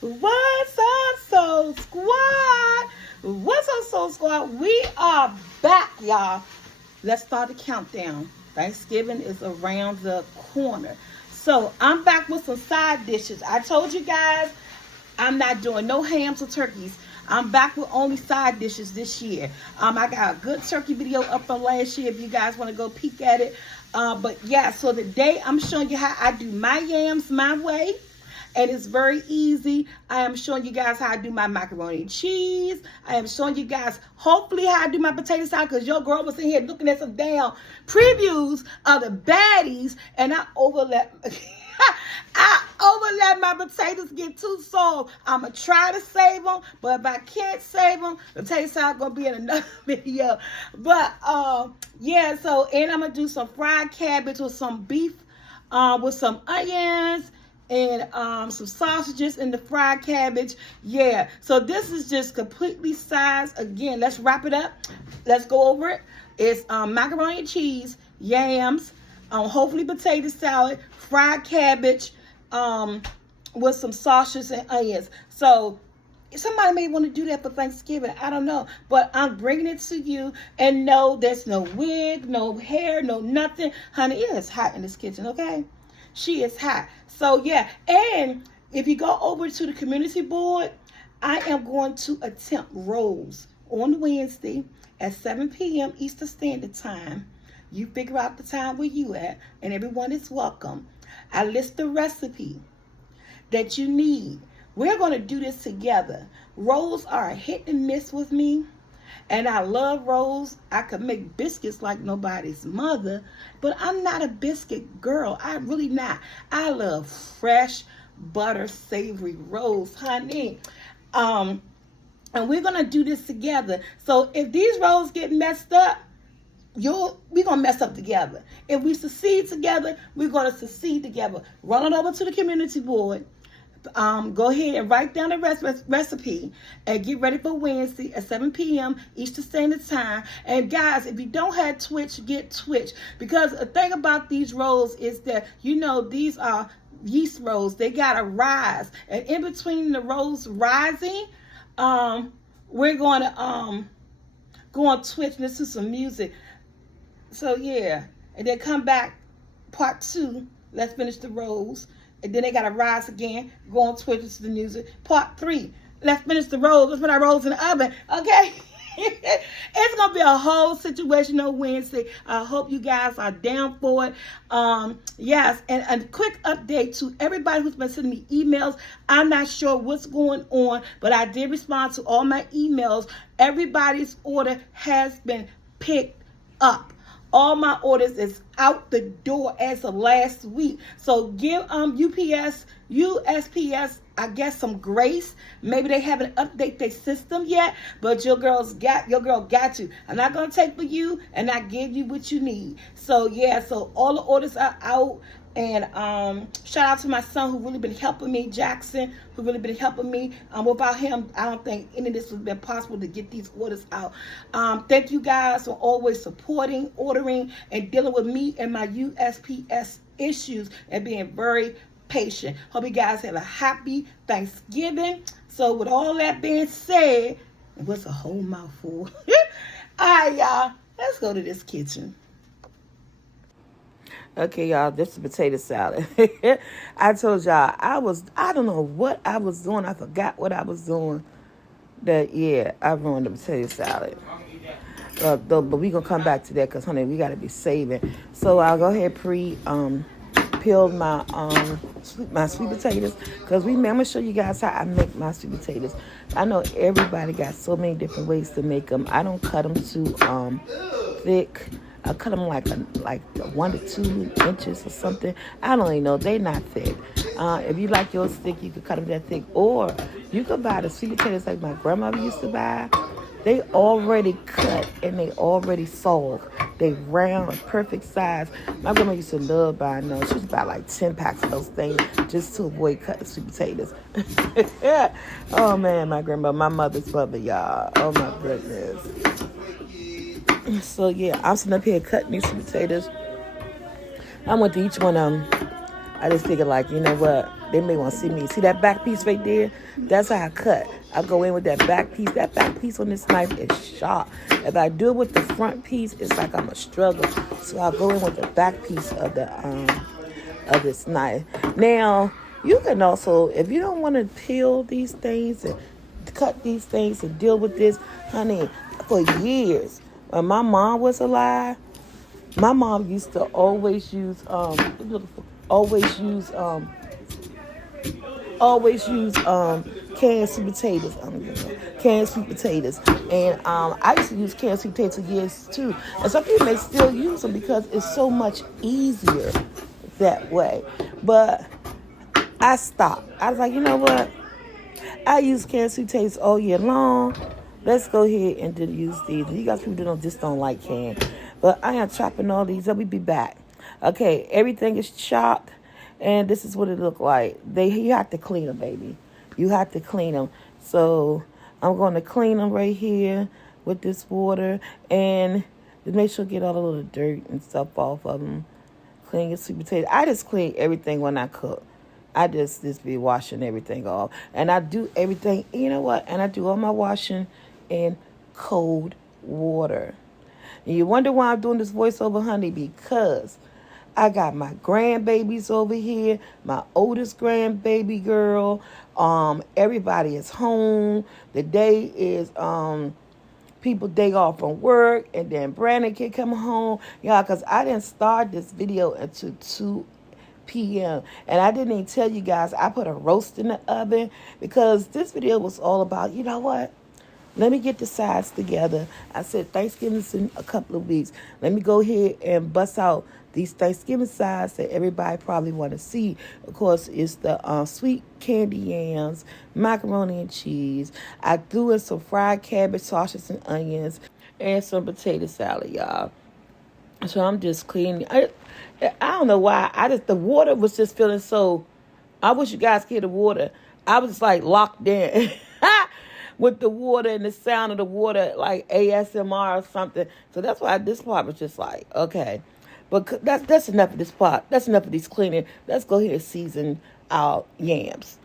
What's up, Soul Squad? What's up, Soul Squad? We are back, y'all. Let's start the countdown. Thanksgiving is around the corner. So I'm back with some side dishes. I told you guys I'm not doing no hams or turkeys. I'm back with only side dishes this year. I got a good turkey video up from last year if you guys want to go peek at it. But yeah, so today I'm showing you how I do my yams my way. And it's very easy. I am showing you guys how I do my macaroni and cheese. I am showing you guys hopefully how I do my potato salad, because your girl was in here looking at some damn previews of the baddies and I overlap my potatoes get too soft. I'm going to try to save them, but if I can't save them, the potato salad going to be in another video. But yeah, so and I'm going to do some fried cabbage with some beef, with some onions, and some sausages in the fried cabbage. Yeah, so this is just completely sized. Again, let's wrap it up. Let's go over it. It's macaroni and cheese, yams, hopefully potato salad, fried cabbage, with some sausages and onions. So somebody may want to do that for Thanksgiving. I don't know. But I'm bringing it to you. And no, there's no wig, no hair, no nothing. Honey, it is hot in this kitchen, okay? She is hot. So, yeah. And if you go over to the community board, I am going to attempt rolls on Wednesday at 7 p.m. Eastern Standard Time. You figure out the time where you at, and everyone is welcome. I list the recipe that you need. We're going to do this together. Rolls are a hit and miss with me. And I love rolls. I could make biscuits like nobody's mother, but I'm not a biscuit girl. I'm really not. I love fresh, butter, savory rolls, honey. And we're going to do this together. So if these rolls get messed up, we're going to mess up together. If we succeed together, we're going to succeed together. Run it over to the community board. Go ahead and write down the recipe and get ready for Wednesday at 7 p.m. Eastern Standard Time. And guys, if you don't have Twitch, get Twitch. Because the thing about these rolls is that, you know, these are yeast rolls. They got to rise. And in between the rolls rising, we're going to go on Twitch and listen to some music. So, yeah. And then come back, part 2. Let's finish the rolls. And then they got to rise again, go on Twitch, listen to the music. Part 3, let's finish the rolls. Let's put our rolls in the oven, okay? It's going to be a whole situation on Wednesday. I hope you guys are down for it. Yes, and a quick update to everybody who's been sending me emails. I'm not sure what's going on, but I did respond to all my emails. Everybody's order has been picked up. All my orders is out the door as of last week. So give UPS, USPS, I guess, some grace. Maybe they haven't updated their system yet, but your girl got you. I'm not gonna take for you and not give you what you need. So yeah, so all the orders are out. And shout out to my son who really been helping me, Jackson, who really been helping me. Without him, I don't think any of this would have been possible to get these orders out. Thank you guys for always supporting, ordering, and dealing with me and my USPS issues and being very patient. Hope you guys have a happy Thanksgiving. So with all that being said, it was a whole mouthful. All right, y'all, let's go to this kitchen. Okay, y'all, this is potato salad. I told y'all, I don't know what I was doing. I forgot what I was doing. Yeah, I ruined the potato salad. But we going to come back to that because, honey, we got to be saving. So I'll go ahead peel my sweet potatoes. Because I'm going to show you guys how I make my sweet potatoes. I know everybody got so many different ways to make them. I don't cut them too thick. I cut them like 1 to 2 inches or something. I don't even know. They're not thick. If you like yours thick, you could cut them that thick. Or you could buy the sweet potatoes like my grandmother used to buy. They already cut and they already sold. They round, perfect size. My grandma used to love buying those. She used to buy like 10 packs of those things just to avoid cutting sweet potatoes. Oh, man, my mother's mother, y'all. Oh, my goodness. So, yeah, I'm sitting up here cutting these potatoes. I went to each one of them I just figured, like, you know what? They may want to see me. See that back piece right there? That's how I cut. I go in with that back piece. That back piece on this knife is sharp. If I do it with the front piece, it's like I'm a struggle. So I'll go in with the back piece of the of this knife. Now, you can also, if you don't want to peel these things and cut these things and deal with this, honey, for years, when my mom was alive, my mom used to always use canned sweet potatoes. Canned sweet potatoes, and I used to use canned sweet potatoes for years too. And some people may still use them because it's so much easier that way. But I stopped. I was like, you know what? I use canned sweet potatoes all year long. Let's go ahead and then use these. You guys people don't like canned. But I am chopping all these up. We'll be back. Okay, everything is chopped. And this is what it looked like. You have to clean them, baby. You have to clean them. So I'm going to clean them right here with this water. And just make sure to get all the little dirt and stuff off of them. Clean your sweet potato. I just clean everything when I cook. I just be washing everything off. And I do everything, you know what? And I do all my washing in cold water. And you wonder why I'm doing this voiceover, honey? Because I got my grandbabies over here, my oldest grandbaby girl. Everybody is home. The day is people day off from work, and then Brandon can come home. Yeah, because I didn't start this video until 2 p.m. And I didn't even tell you guys I put a roast in the oven because this video was all about, you know what? Let me get the sides together. I said Thanksgiving's in a couple of weeks. Let me go ahead and bust out these Thanksgiving sides that everybody probably want to see. Of course, it's the sweet candy yams, macaroni and cheese. I threw in some fried cabbage, sausage, and onions, and some potato salad, y'all. So I'm just cleaning. I don't know why. The water was just feeling so. I wish you guys could hear the water. I was like locked in with the water and the sound of the water, like ASMR or something. So that's why this part was just like, okay. But that's enough of this part. That's enough of these cleaning. Let's go ahead and season our yams.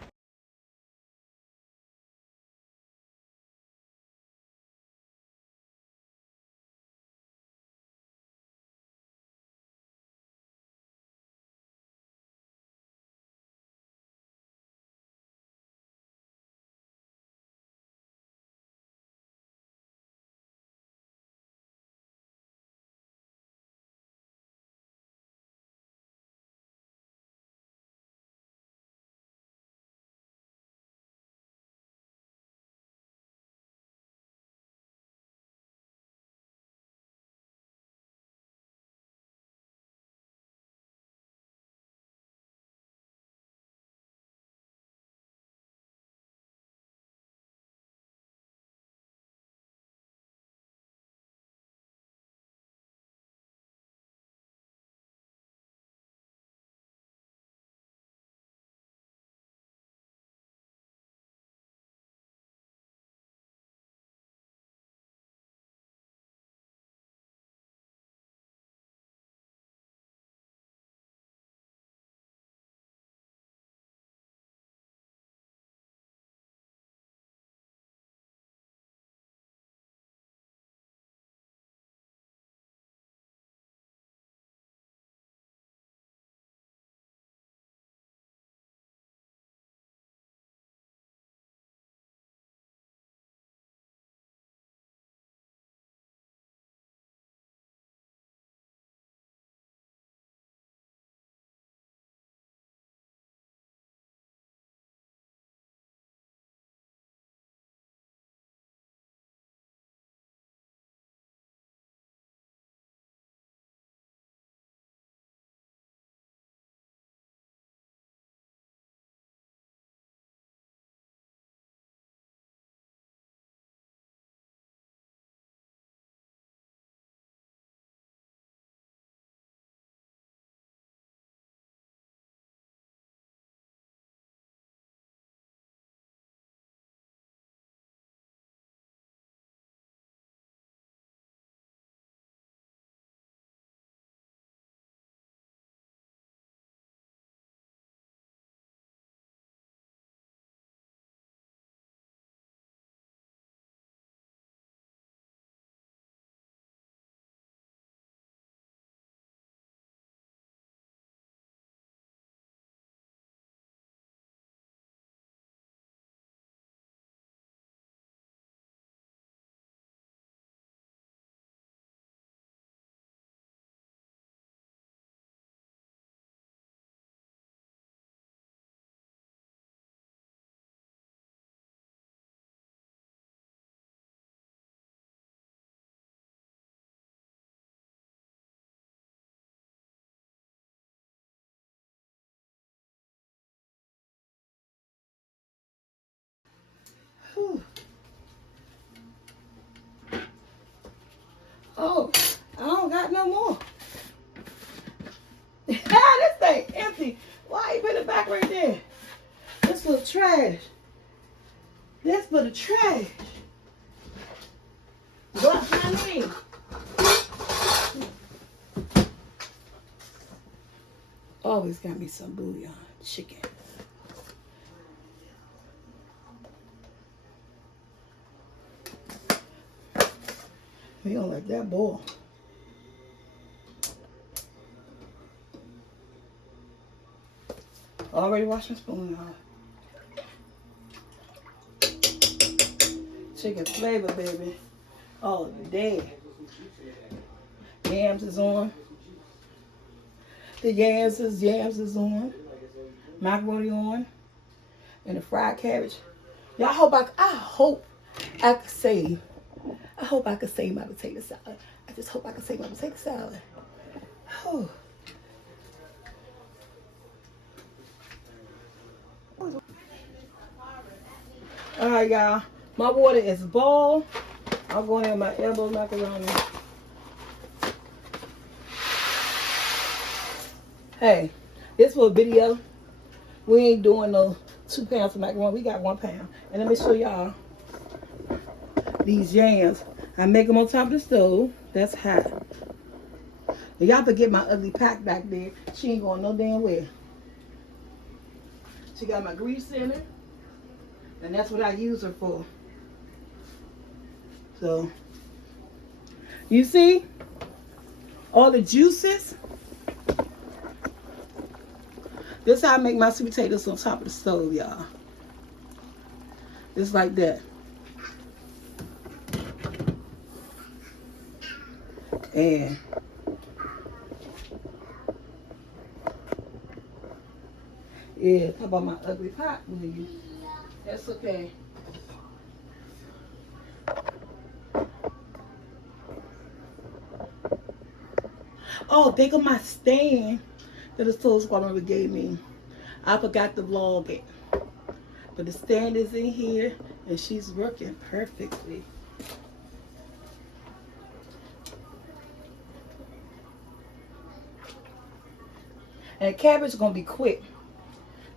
trash. This for the trash. What, honey? Always got me some bouillon chicken. We don't like that boil. Already washed my spoon off. Chicken flavor, baby. All day. Yams is on. The yams is on. Macaroni on. And the fried cabbage. Y'all I hope I could save. I hope I could save my potato salad. I just hope I can save my potato salad. Oh. All right, y'all. My water is boiled. I'm going in with my elbow macaroni. Hey, this for a video. We ain't doing no 2 pounds of macaroni. We got 1 pound. And let me show y'all these yams. I make them on top of the stove. That's hot. And y'all forget my ugly pack back there. She ain't going no damn where. She got my grease in her. And that's what I use her for. So, you see all the juices? This is how I make my sweet potatoes on top of the stove, y'all. Just like that. And yeah, talk about my ugly pot, will you? That's okay. Oh, think of my stand that the Soul Squad member gave me. I forgot to vlog it. But the stand is in here and she's working perfectly. And the cabbage is going to be quick.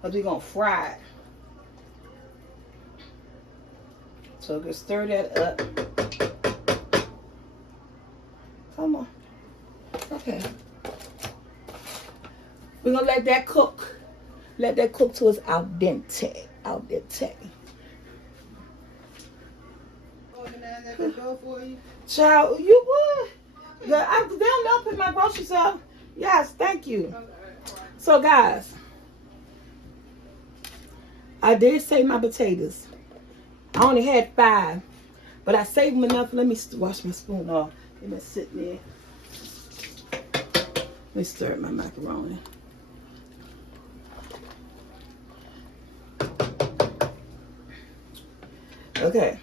Because we're going to fry it. So just stir that up. Come on. Okay. We're going to let that cook. Let that cook till it's al dente. Al dente. Organize at the door for you? Child, you would. Yeah, I'm down there putting my groceries up. Yes, thank you. So, guys, I did save my potatoes. I only had 5, but I saved them enough. Let me wash my spoon off. Let me sit there. Let me stir my macaroni. Okay.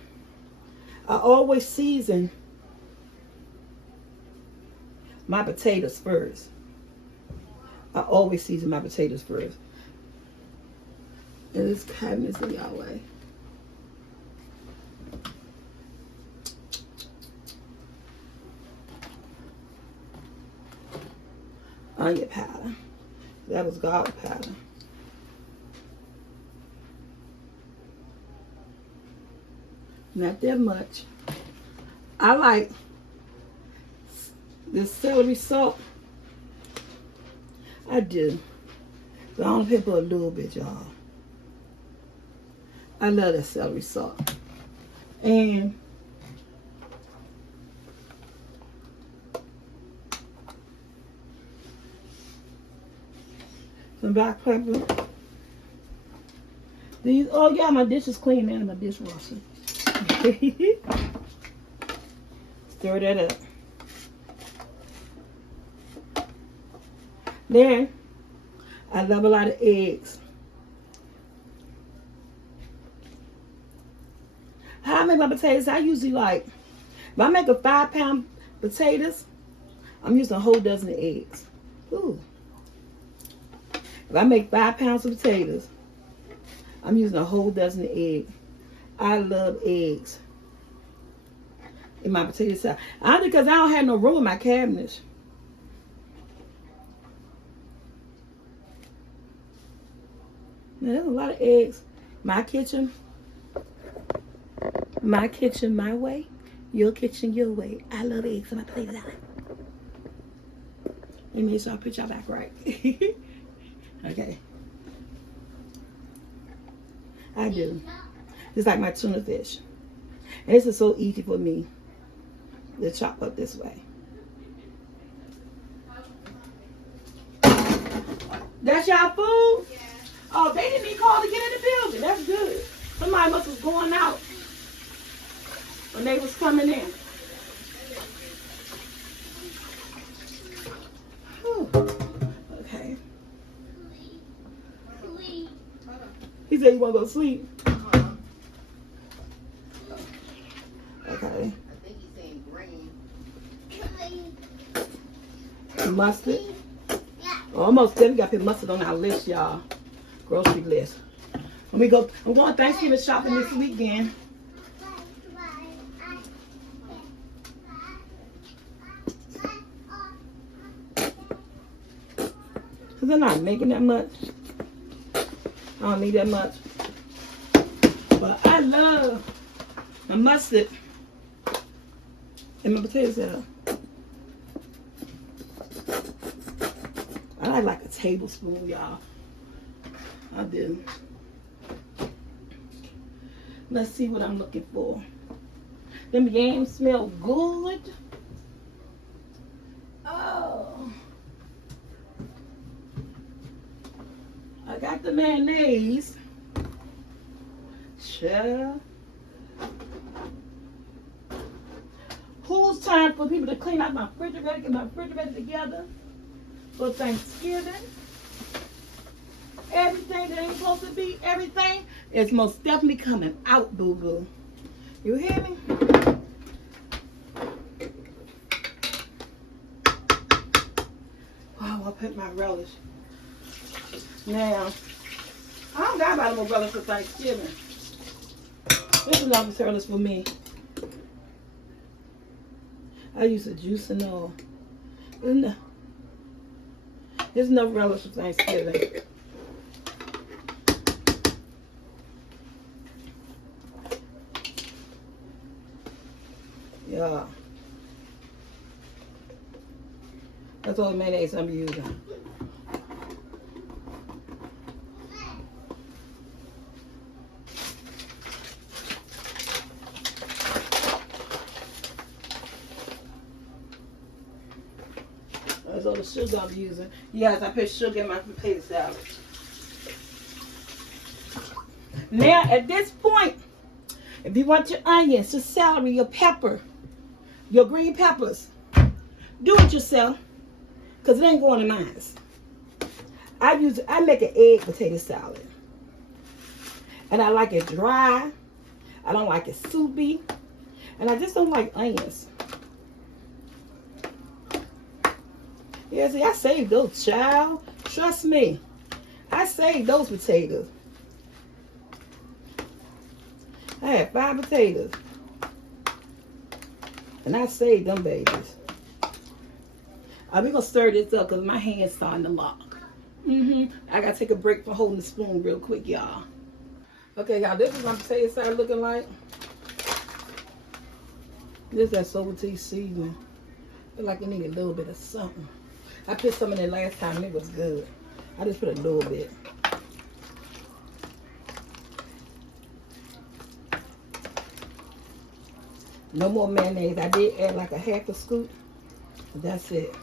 I always season my potatoes first. I always season my potatoes first. And this cabinet's in y'all way. Onion powder. That was garlic powder. Not that much. I like this celery salt. I do. But I only put a little bit, y'all. I love that celery salt. And some black pepper. These, oh yeah, my dish is clean, man, in my dishwasher. Stir that up. Then, I love a lot of eggs. How I make my potatoes, I usually like, if I make a 5-pound potatoes, I'm using a whole dozen of eggs. Ooh. If I make 5 pounds of potatoes, I'm using a whole dozen of eggs. I love eggs in my potato salad. Only because I don't have no room in my cabinets. Now, there's a lot of eggs My kitchen, my way. Your kitchen, your way. I love eggs and my potato salad. Let me make sure I put y'all back right. Okay. I do. It's like my tuna fish. And this is so easy for me to chop up this way. That's y'all food? Yeah. Oh, they didn't even call to get in the building. That's good. Somebody must have going out when they was coming in. Whew. Okay. He said you want to go to sleep. Okay. I think he's saying green. Mustard. Almost definitely got to put mustard on our list, y'all. Grocery list. When we go, I'm going Thanksgiving shopping this weekend. Because I'm not making that much. I don't need that much. But I love my mustard and my potato salad. I like a tablespoon, y'all. I do. Let's see what I'm looking for. Them yams smell good. Oh. I got the mayonnaise. Sure. Who's time for people to clean out my refrigerator, get my refrigerator together for Thanksgiving? Everything that ain't supposed to be, everything is most definitely coming out, boo-boo. You hear me? Oh, I'll put my relish. Now, I don't got about no relish for Thanksgiving. This is not the relish for me. I use the juice and all. There's enough relish for Thanksgiving. Yeah. That's all the mayonnaise I'm using. That's all the sugar I'm using. Yes, I put sugar in my potato salad. Now, at this point, if you want your onions, your celery, your pepper, your green peppers, do it yourself, because it ain't going in mine. I make an egg potato salad. And I like it dry. I don't like it soupy. And I just don't like onions. Yeah, see, I saved those, child. Trust me. I saved those potatoes. I had 5 potatoes. And I saved them babies. We're going to stir this up because my hand's starting to lock. I got to take a break from holding the spoon real quick, y'all. Okay, y'all, this is my potato salad looking like. This is that sour tea seasoning. Feel like it need a little bit of something. I put some in there last time and it was good. I just put a little bit. No more mayonnaise. I did add like a half a scoop. But that's it.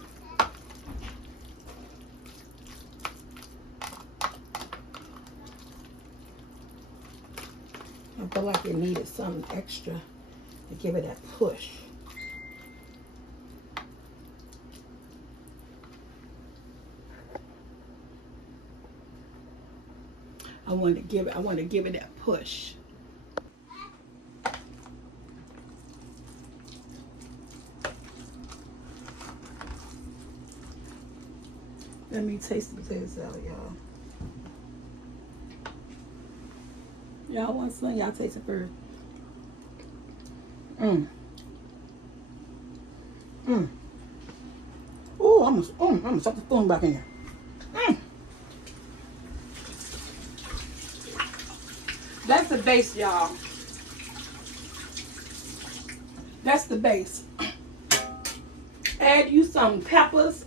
I felt like it needed something extra to give it that push. I wanted to give it that push. Let me taste the potato salad, y'all. Y'all want some? Y'all taste it first. Ooh, I'm gonna suck the spoon back in there. That's the base, y'all. That's the base. Add you some peppers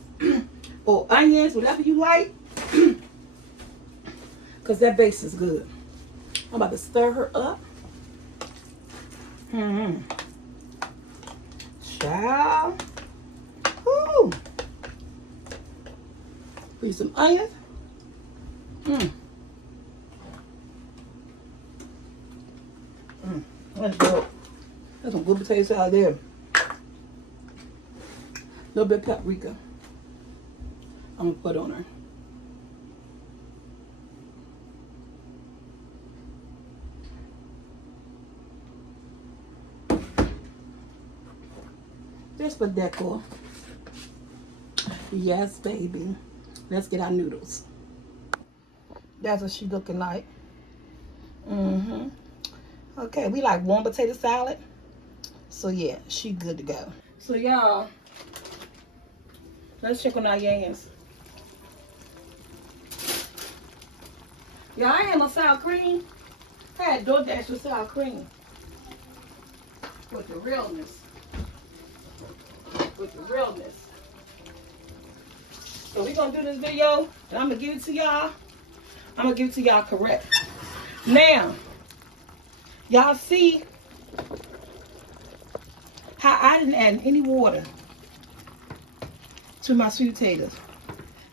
or onions, whatever you like. Because that base is good. I'm about to stir her up. Child. Woo. Put some onions. That's good. That's some good potato salad there. A little bit of paprika. I'm gonna put on her. Just for decor. Yes, baby. Let's get our noodles. That's what she looking like. Okay, we like warm potato salad. So yeah, she good to go. So y'all, let's check on our yams. Y'all, I had my sour cream. I had DoorDash with sour cream. With the realness. With the realness. So we're gonna do this video and I'm gonna give it to y'all. I'm gonna give it to y'all correct. Now, y'all see how I didn't add any water to my sweet potatoes.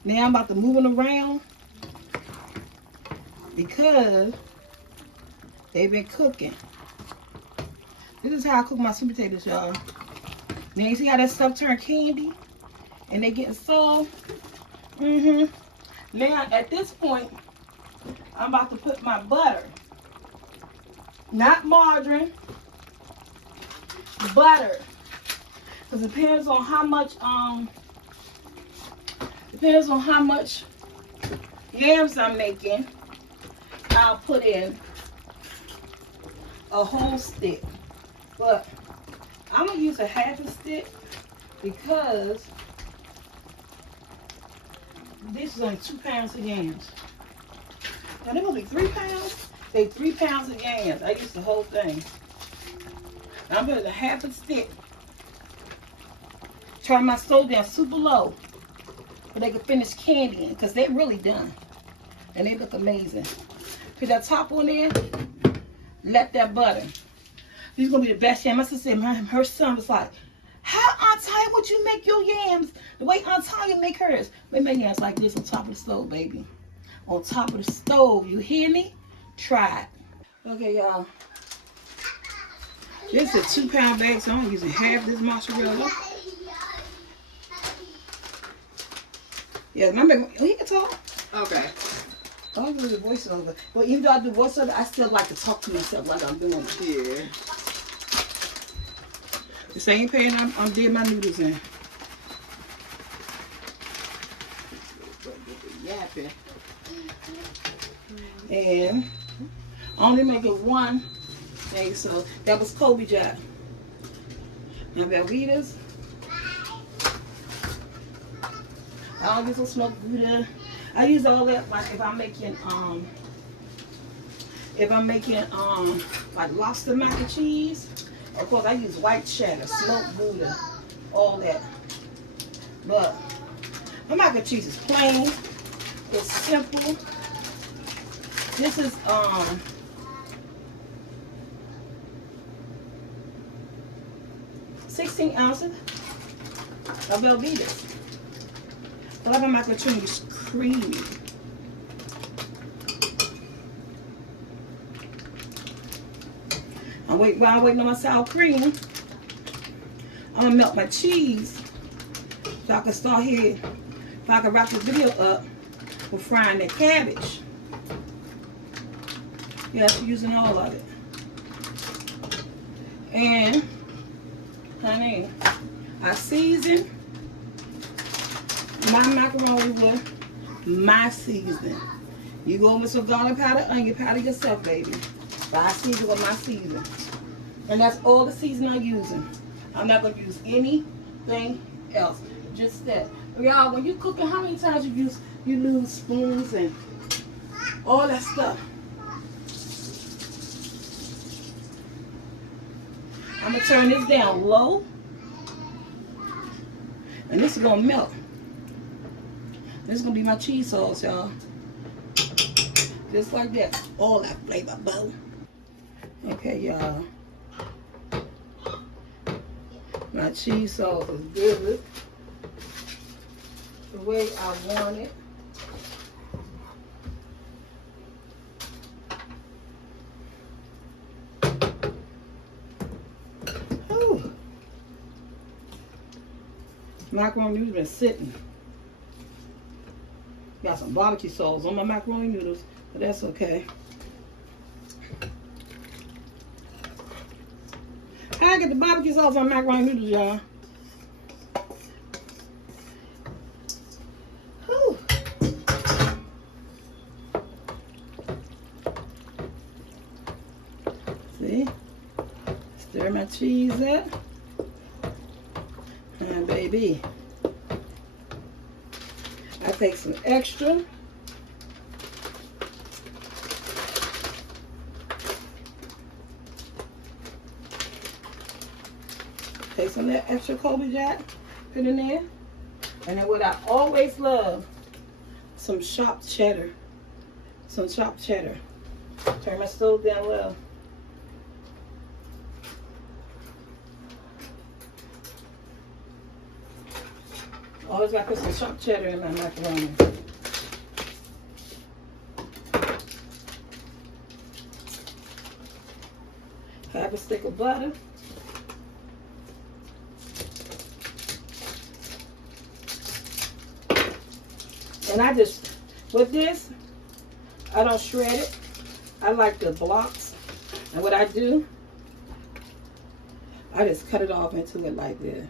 Now I'm about to move them around because they've been cooking. This is how I cook my sweet potatoes, y'all. Now you see how that stuff turned candy and they getting soft. Now at this point, I'm about to put my butter, not margarine, butter, because it depends on how much yams I'm making. I'll put in a whole stick, but I'm gonna use a half a stick because this is only 2 pounds of yams. Now they're gonna be 3 pounds. They 3 pounds of yams. I used the whole thing. I'm putting a half a stick. Turn my stove down super low, so they can finish candying because they're really done and they look amazing. Put that top on there. Let that butter. These are gonna be the best yams. My sister said her son was like, "How Aunt Tanya would you make your yams the way Aunt Tanya make hers?" We make yams like this on top of the stove, baby. On top of the stove. You hear me? Try it. Okay, y'all. This is a 2 pound bag, so I'm using half this mozzarella. Yeah, remember, he can talk. Okay. I don't do the voiceover. But even though I do voiceover, I still like to talk to myself like I'm doing it. Yeah. The same pan I'm doing my noodles in. Yapping. And I only make it one thing, so that was Kobe job. Now Velveeta's. I don't use some smoked Gouda. I use all that like if I'm making like lobster mac and cheese. Of course I use white cheddar, smoked Gouda, all that. But my mac and cheese is plain. It's simple. This is 16 ounces of Velveeta's. I like my macaroni is creamy. While I'm waiting on my sour cream, I'm gonna melt my cheese so I can start here. If I can wrap this video up with frying that cabbage. Yes, using all of it. And honey, I season my macaroni with my seasoning. You go with some garlic powder, onion powder yourself, baby. But I season with my seasoning. And that's all the seasoning I'm using. I'm not going to use anything else. Just that. Y'all, when you cooking, how many times you lose spoons and all that stuff? I'm gonna turn this down low, and this is gonna melt. This is gonna be my cheese sauce, y'all. Just like that. All that flavor, boo. Okay, y'all. My cheese sauce is good. The way I want it. Whew. Macaroni noodles been sitting. Got some barbecue sauce on my macaroni noodles, but that's okay. I get the barbecue sauce on macaroni noodles, y'all. Whew. See? Stir my cheese up. And baby, I take some extra. Take some of that extra Kobe Jack, put in there. And then what I always love, some chopped cheddar. Some chopped cheddar. Turn my stove down low. Always got to put some chopped cheddar in my macaroni. Half a stick of butter. And I just, with this, I don't shred it. I like the blocks. And what I do, I just cut it off into it like this.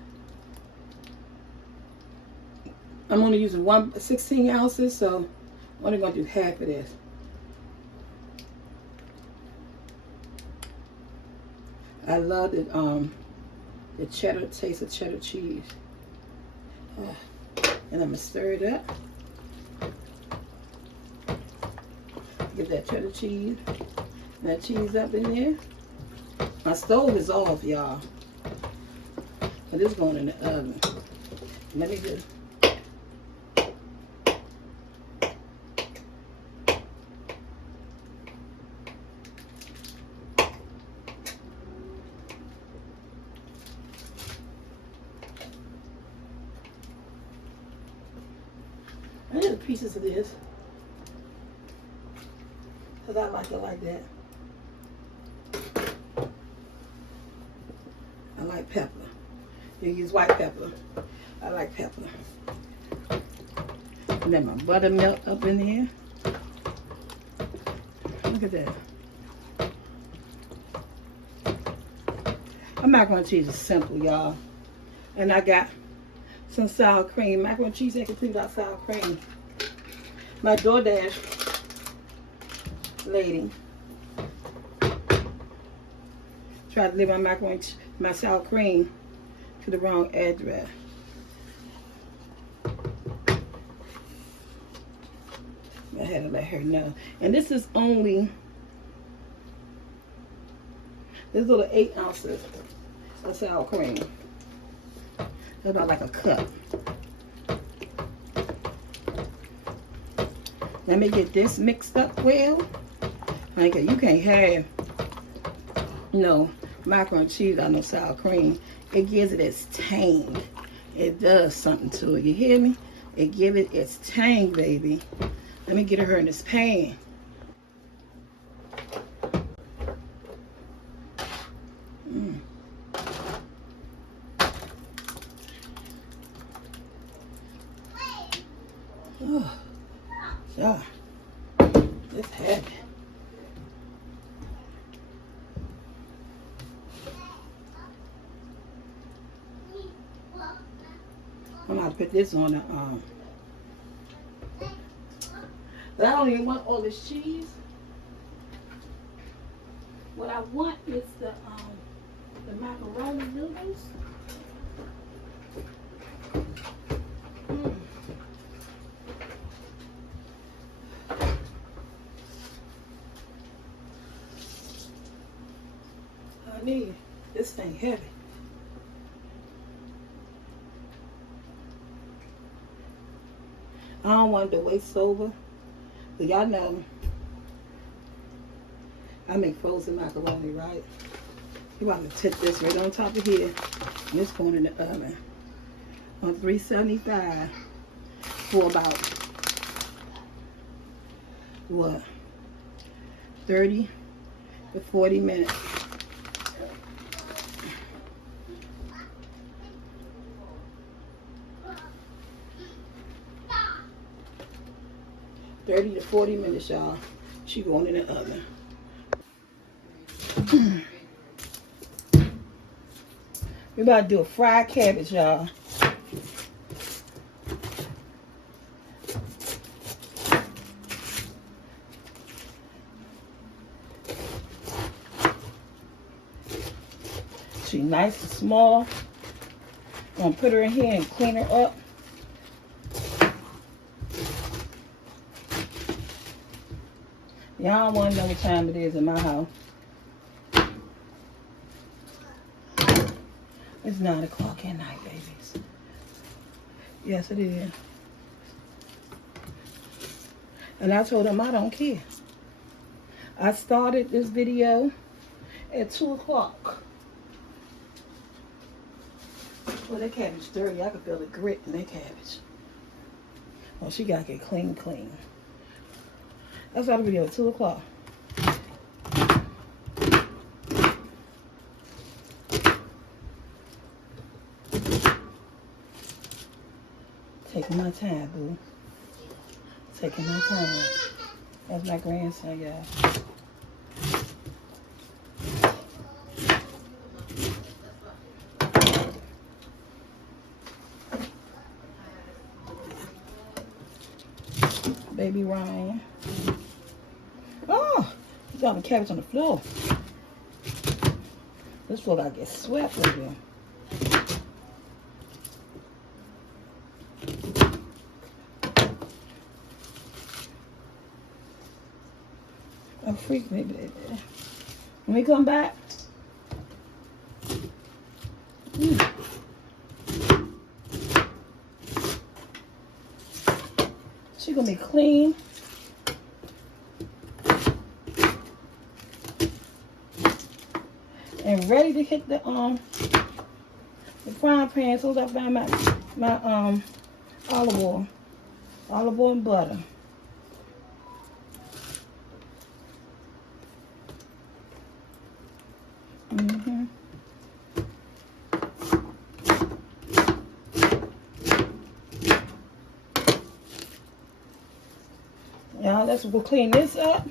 I'm only using 16 ounces, so I'm only going to do half of this. I love the cheddar taste of cheddar cheese. And I'm going to stir it up. Get that cheddar cheese, that cheese up in there. My stove is off, y'all. But it's going in the oven. Let me just. I need the pieces of this. Because I like it like that. I like pepper. You use white pepper. I like pepper. And then my buttermilk up in here. Look at that. My macaroni and cheese is simple, y'all. And I got some sour cream. Macaroni and cheese ain't complete without sour cream. My DoorDash lady tried to deliver my macaroni, my sour cream to the wrong address. I had to let her know. And this is only, this little 8 ounces of sour cream. That's about like a cup. Let me get this mixed up well. Like you can't have no macaroni and cheese without no sour cream. It gives it its tang. It does something to it. You hear me? It gives it its tang, baby. Let me get her in this pan. Oh, yeah. It's heavy. I'm gonna put this on the but I don't even want all this cheese. What I want is the macaroni noodles. I need This thing heavy. I don't want it to waste over. But y'all know I make frozen macaroni, right? You want to tip this right on top of here. And it's going in the oven on 375 for about, what, 30 to 40 minutes. To 40 minutes, y'all. She going in the oven. We about to do a fried cabbage, y'all. She nice and small. Gonna put her in here and clean her up. Y'all want to know what time it is in my house. It's 9 o'clock at night, babies. Yes, it is. And I told them I don't care. I started this video at 2 o'clock. Well, that cabbage dirty. I can feel the grit in that cabbage. Well, she got to get clean. I started the video at 2 o'clock. Taking my time, boo. Taking my time. That's my grandson, y'all. Baby Ryan. Oh, you got the cabbage on the floor. This floor gotta get swept over here. Oh, freak me, baby. When we come back. She gonna be clean. And ready to hit the frying pan. So I find my olive oil and butter. Y'all, let's go clean this up.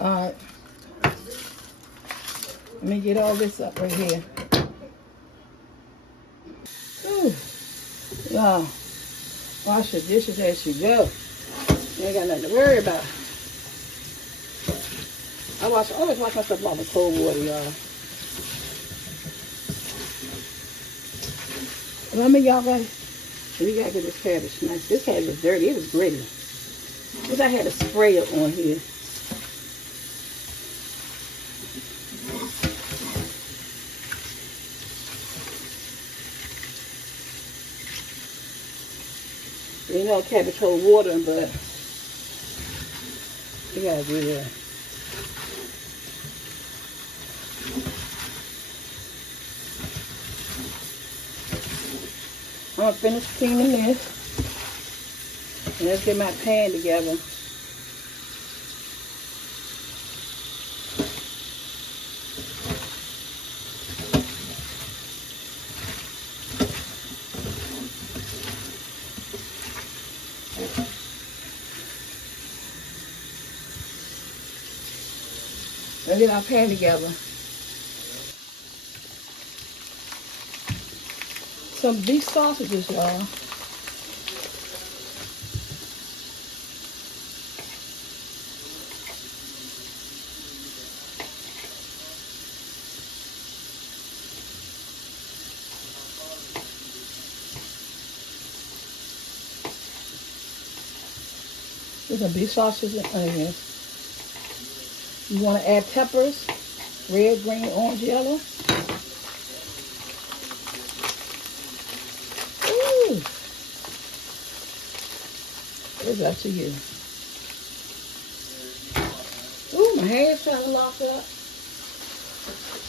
Alright. Let me get all this up right here. Ooh. Y'all, wash your dishes as you go. You ain't got nothing to worry about. I always wash my stuff off with cold water, y'all. Let me, y'all, guys. We gotta get this cabbage nice. This cabbage was dirty. It was gritty. Wish I had a sprayer on here. You know, cabbage hold water, but you gotta do that. I'm gonna finish cleaning this. And let's get my pan together. and get our pan together. Some beef sausages, y'all. There's some beef sausages and onions. You want to add peppers, red, green, orange, yellow. Ooh. It's up to you. Ooh, my hand's trying to lock up.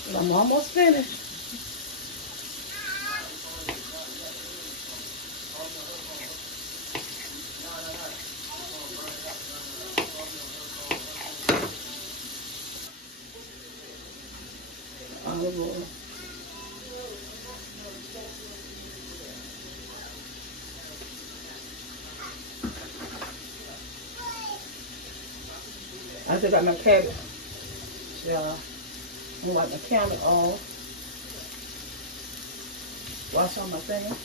But I'm almost finished. Olive oil. I just got my cabbage. Yeah. I'm wipe my counter off. Wash all my things.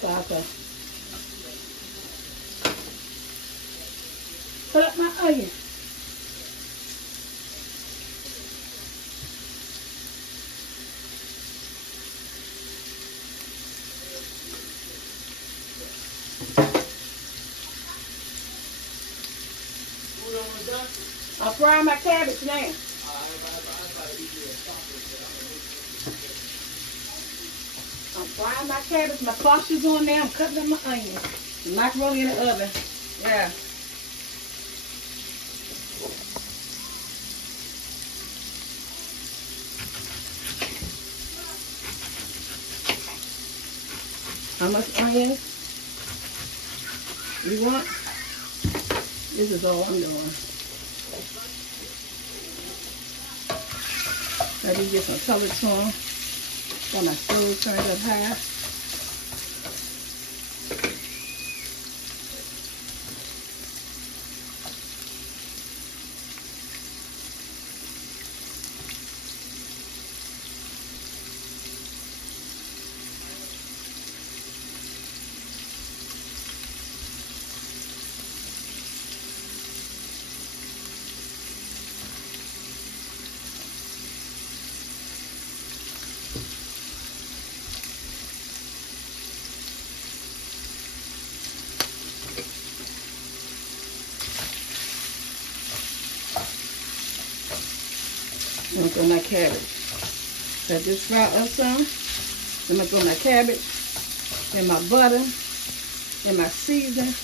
So I can put up my onion. I'm frying my cabbage now. I'm frying my cabbage. My sausages on there. I'm cutting up my onions. The macaroni in the oven. Yeah. How much onions you want? This is all I'm doing. Let me get some color to them. Got my stove turned up high. I'm gonna throw my cabbage. Let this fry up some. Then I'm gonna throw my cabbage, then my butter, then my seasoning.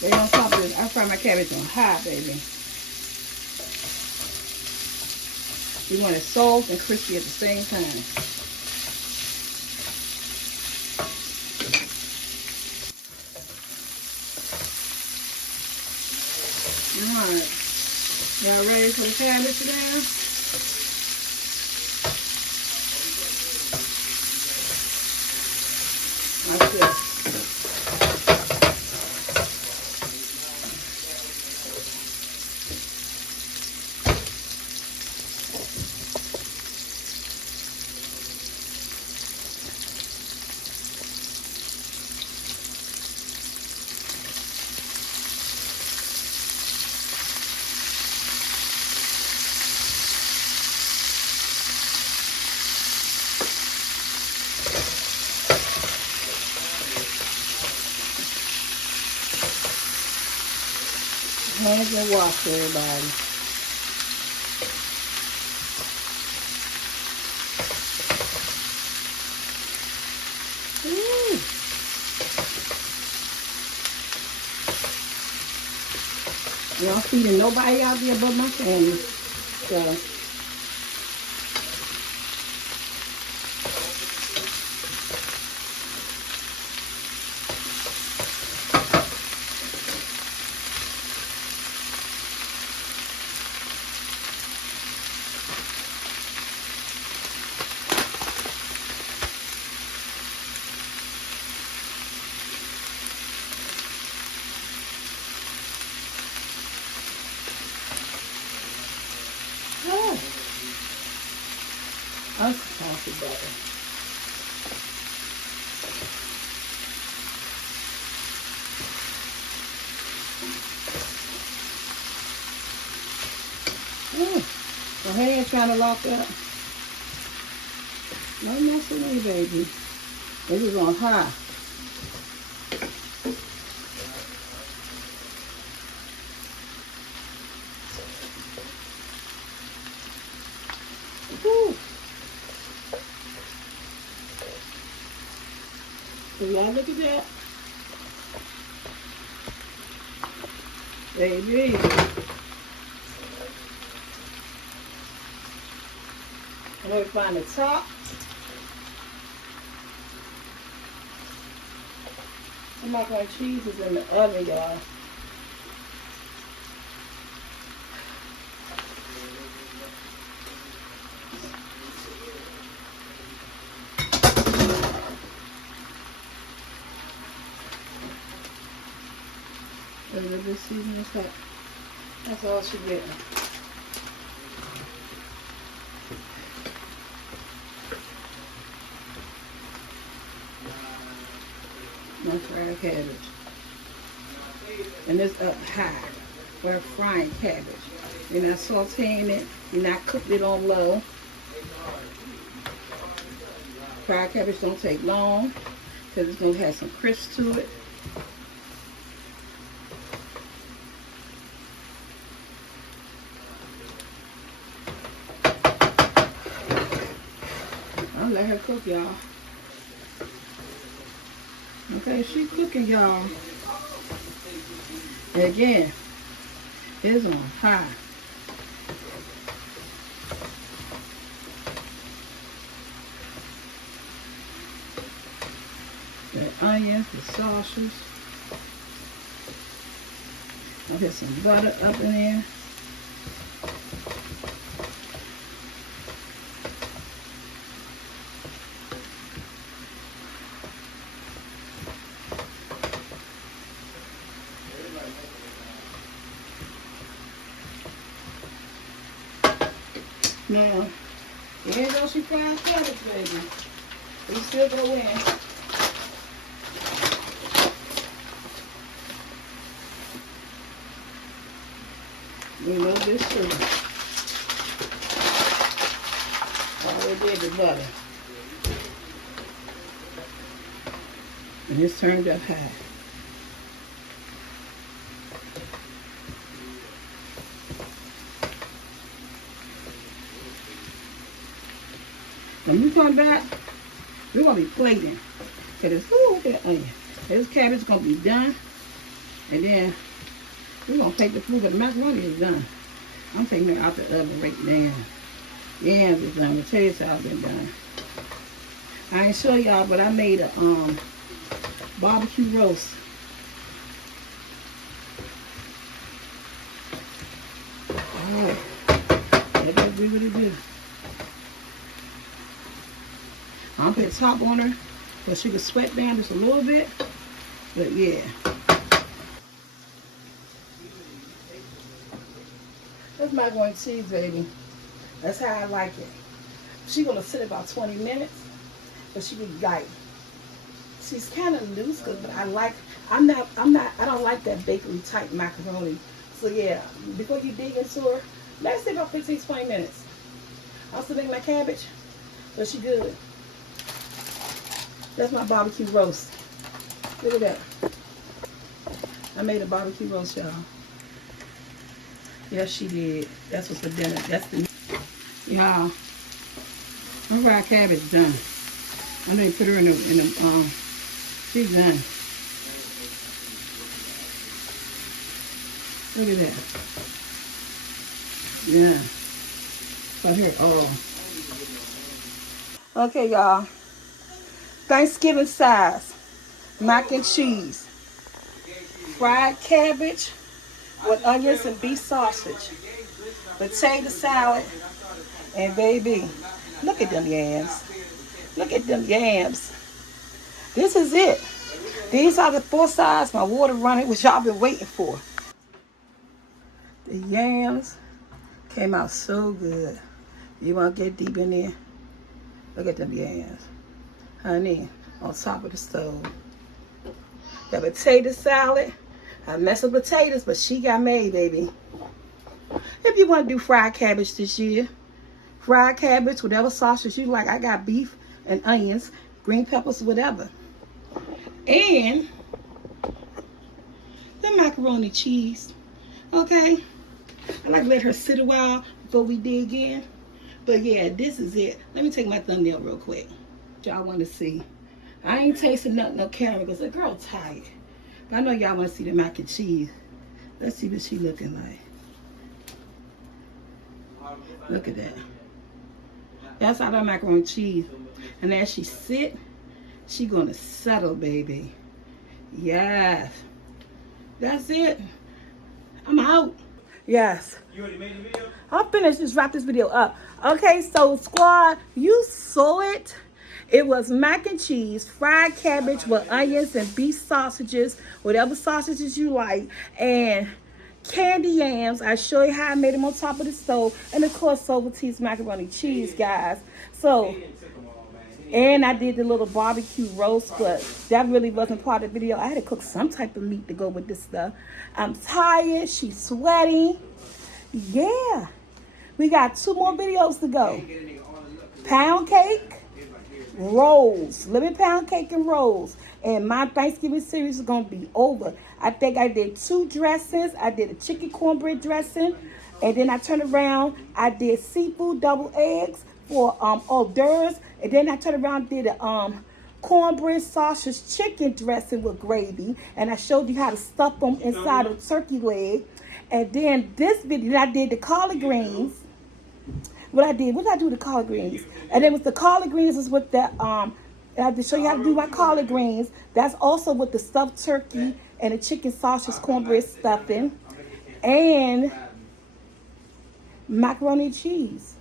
Then on top of this, I fry my cabbage on high, baby. You want it soft and crispy at the same time. Alright. Y'all ready for the cabbage now? Like this. Hands and wash, everybody. Ooh. Y'all feeding nobody out there but my family. So. Unsponsored butter. Go ahead, trying to lock up. No mess with me, baby. This is on high. Woo. So y'all look at that. Baby. And we find the top. The macaroni and cheese is in the oven, y'all. A little bit of seasoning is that. That's all she getting. My fried cabbage. And it's up high. We're frying cabbage. You're not sauteing it. You're not cooking it on low. Fried cabbage don't take long because it's going to have some crisp to it. I'll let her cook, y'all. Okay, she cooking, y'all. Again, it's on high. The onions, the sausages. I'll get some butter up in there. Now, here goes she fried cabbage, baby. We still go in. We love this too. All we did is butter. And it's turned up high. When we come back, we're going to be plating. Because this cabbage is going to be done. And then we're going to take the food, but the macaroni is done. I'm taking it out the oven right now. Yams is done. The potato salad been done. I ain't show y'all, but I made a barbecue roast. Alright. Let's do what it do. I'll put a top on her so she can sweat down just a little bit. But yeah. That's macaroni and cheese, baby. That's how I like it. She's gonna sit about 20 minutes, but she be like, she's kind of loose, but I don't like that bakery type macaroni. So yeah, before you dig into her, let it sit about 15, 20 minutes. I'll still make my cabbage, but she good. That's my barbecue roast. Look at that. I made a barbecue roast, y'all. Yes, she did. That's what's for dinner. That's the... Y'all, my fried cabbage done. I didn't put her in the she's done. Look at that. Yeah. Put her all. Okay, y'all. Thanksgiving size mac and cheese, fried cabbage with onions and beef sausage, potato salad, and baby, look at them yams. Look at them yams. This is it. These are the 4 sides my water running, which y'all been waiting for. The yams came out so good. You want to get deep in there? Look at them yams. Honey, on top of the stove. Got potato salad. I messed with potatoes, but she got made, baby. If you want to do fried cabbage this year, fried cabbage, whatever sausage you like. I got beef and onions, green peppers, whatever. And the macaroni cheese. Okay? I like to let her sit a while before we dig in. But yeah, this is it. Let me take my thumbnail real quick. Y'all want to see. I ain't tasting nothing on camera because the girl tight. But I know y'all want to see the mac and cheese. Let's see what she looking like. Look at that. That's how that macaroni cheese. And as she sit, she gonna settle, baby. Yes. That's it. I'm out. Yes. You already made the video? I'm finished. Just wrap this video up. Okay, so squad, you saw it. It was mac and cheese, fried cabbage with onions and beef sausages, whatever sausages you like, and candy yams. I show you how I made them on top of the stove, and of course Silverte's macaroni cheese, guys. So, and I did the little barbecue roast, but that really wasn't part of the video. I had to cook some type of meat to go with this stuff. I'm tired. She's sweaty. Yeah. We got 2 more videos to go. Pound cake, rolls. Lemon pound cake and rolls. And my Thanksgiving series is going to be over. I think I did 2 dressings. I did a chicken cornbread dressing. And then I turned around. I did seafood double eggs for hors d'oeuvres. And then I turned around and did a cornbread sausage chicken dressing with gravy. And I showed you how to stuff them inside a turkey leg. And then this video, I did the collard greens. What did I do with the collard greens? And then with the collard greens is with the, I had to show you how to do my collard greens. That's also with the stuffed turkey and the chicken sausage cornbread stuffing. And macaroni and cheese.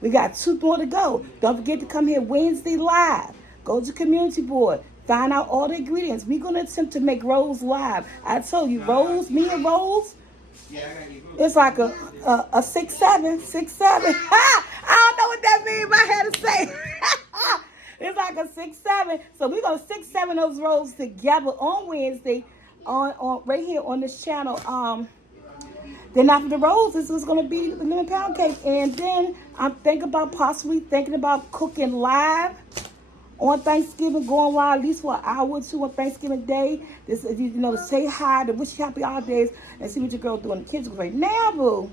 We got 2 more to go. Don't forget to come here Wednesday live. Go to community board. Find out all the ingredients. We're going to attempt to make rolls live. I told you, rolls, me and rolls, it's like a 6-7, 6-7. I don't know what that means, but I had to say. It's like a 6-7. So we're going to 6-7 those rolls together on Wednesday on right here on this channel. Then after the rolls, this is going to be the lemon pound cake. And then I'm possibly thinking about cooking live on Thanksgiving, going live at least for an hour or 2 on Thanksgiving Day. This, you know, to say hi, to wish you happy holidays, and see what your girl doing. The kids right now, boo.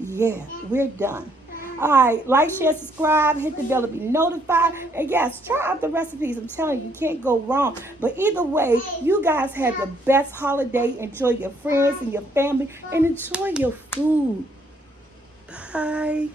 Yeah, we're done. All right, like, share, subscribe, hit the bell to be notified. And yes, try out the recipes. I'm telling you, you can't go wrong. But either way, you guys have the best holiday. Enjoy your friends and your family, and enjoy your food. Bye.